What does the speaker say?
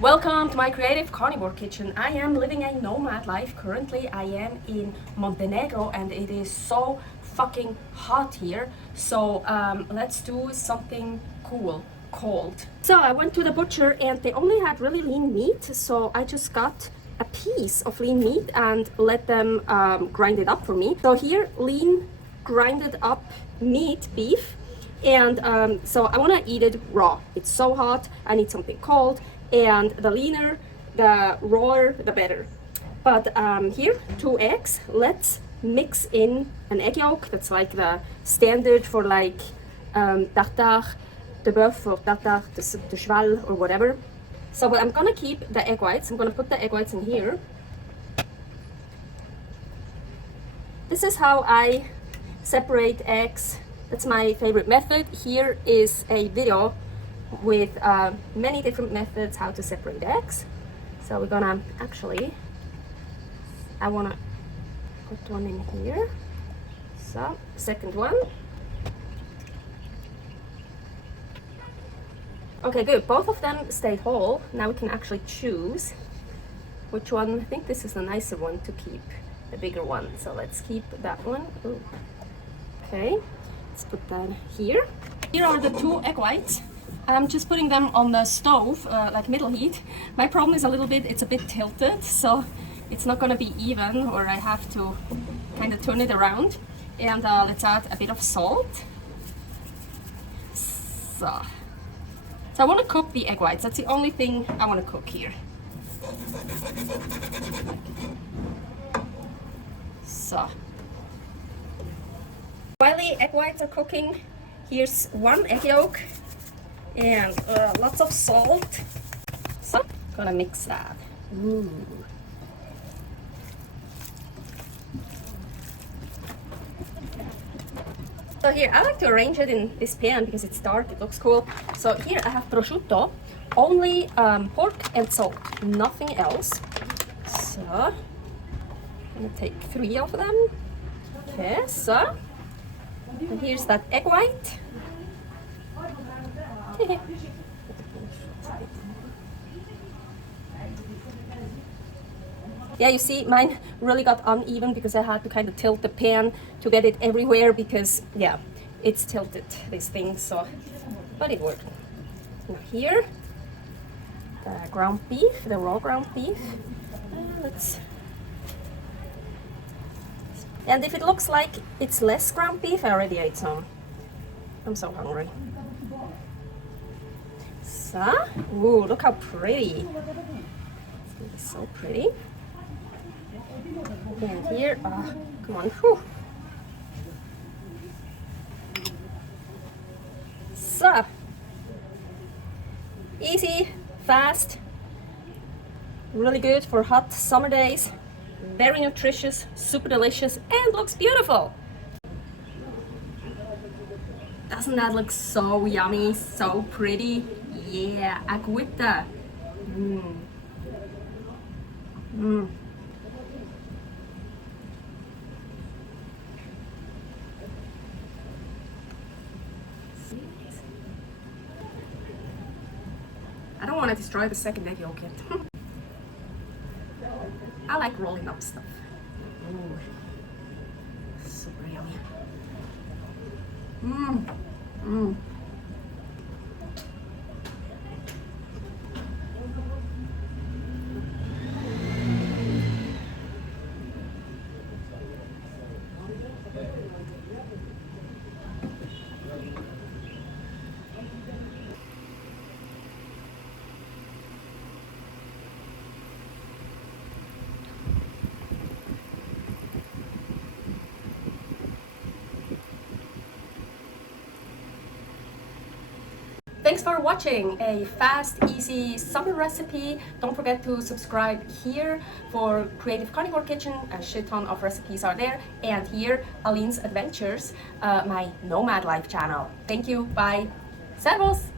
Welcome to my creative carnivore kitchen. I am living a nomad life. Currently I am in Montenegro and it is so fucking hot here. So let's do something cold. So I went to the butcher and they only had really lean meat. So I just got a piece of lean meat and let them grind it up for me. So here, lean grinded up meat, beef. And so I want to eat it raw. It's so hot, I need something cold. And the leaner, the rawer, the better. But here, 2 eggs. Let's mix in an egg yolk. That's like the standard for like tartar, the bœuf or tartar, the cheval or whatever. So but I'm gonna keep the egg whites. I'm gonna put the egg whites in here. This is how I separate eggs. That's my favorite method. Here is a video with many different methods how to separate eggs. So we're gonna I wanna put one in here. So second one. Okay, good. Both of them stayed whole. Now we can actually choose which one. I think this is the nicer one to keep, the bigger one. So let's keep that one. Ooh. Okay, let's put that here. Here are the 2 egg whites. I'm just putting them on the stove, like middle heat. My problem is it's a bit tilted, so it's not gonna be even, or I have to kind of turn it around. And let's add a bit of salt. So I want to cook the egg whites. That's the only thing I want to cook here. So while the egg whites are cooking, here's 1 egg yolk and lots of salt. So I'm gonna mix that. Ooh. So here, I like to arrange it in this pan because it's dark, it looks cool. So here I have prosciutto, only pork and salt, nothing else. So I'm gonna take 3 of them. Okay, so and here's that egg white. Yeah, you see, mine really got uneven because I had to kind of tilt the pan to get it everywhere because, yeah, it's tilted, this thing, so, but it worked. Now here, the ground beef, the raw ground beef. And if it looks like it's less ground beef, I already ate some. I'm so hungry. So, ooh, look how pretty. It's so pretty. And here, come on, whew. So, easy, fast, really good for hot summer days, very nutritious, super delicious, and looks beautiful. Doesn't that look so yummy, so pretty? Yeah, agüita. I don't want to destroy the second egg yolk yet. I like rolling up stuff. Ooh. Super yummy. Thanks for watching a fast, easy summer recipe. Don't forget to subscribe here for Creative Carnivore Kitchen. A shit ton of recipes are there. And here, Aline's Adventures, my nomad life channel. Thank you. Bye. Servus.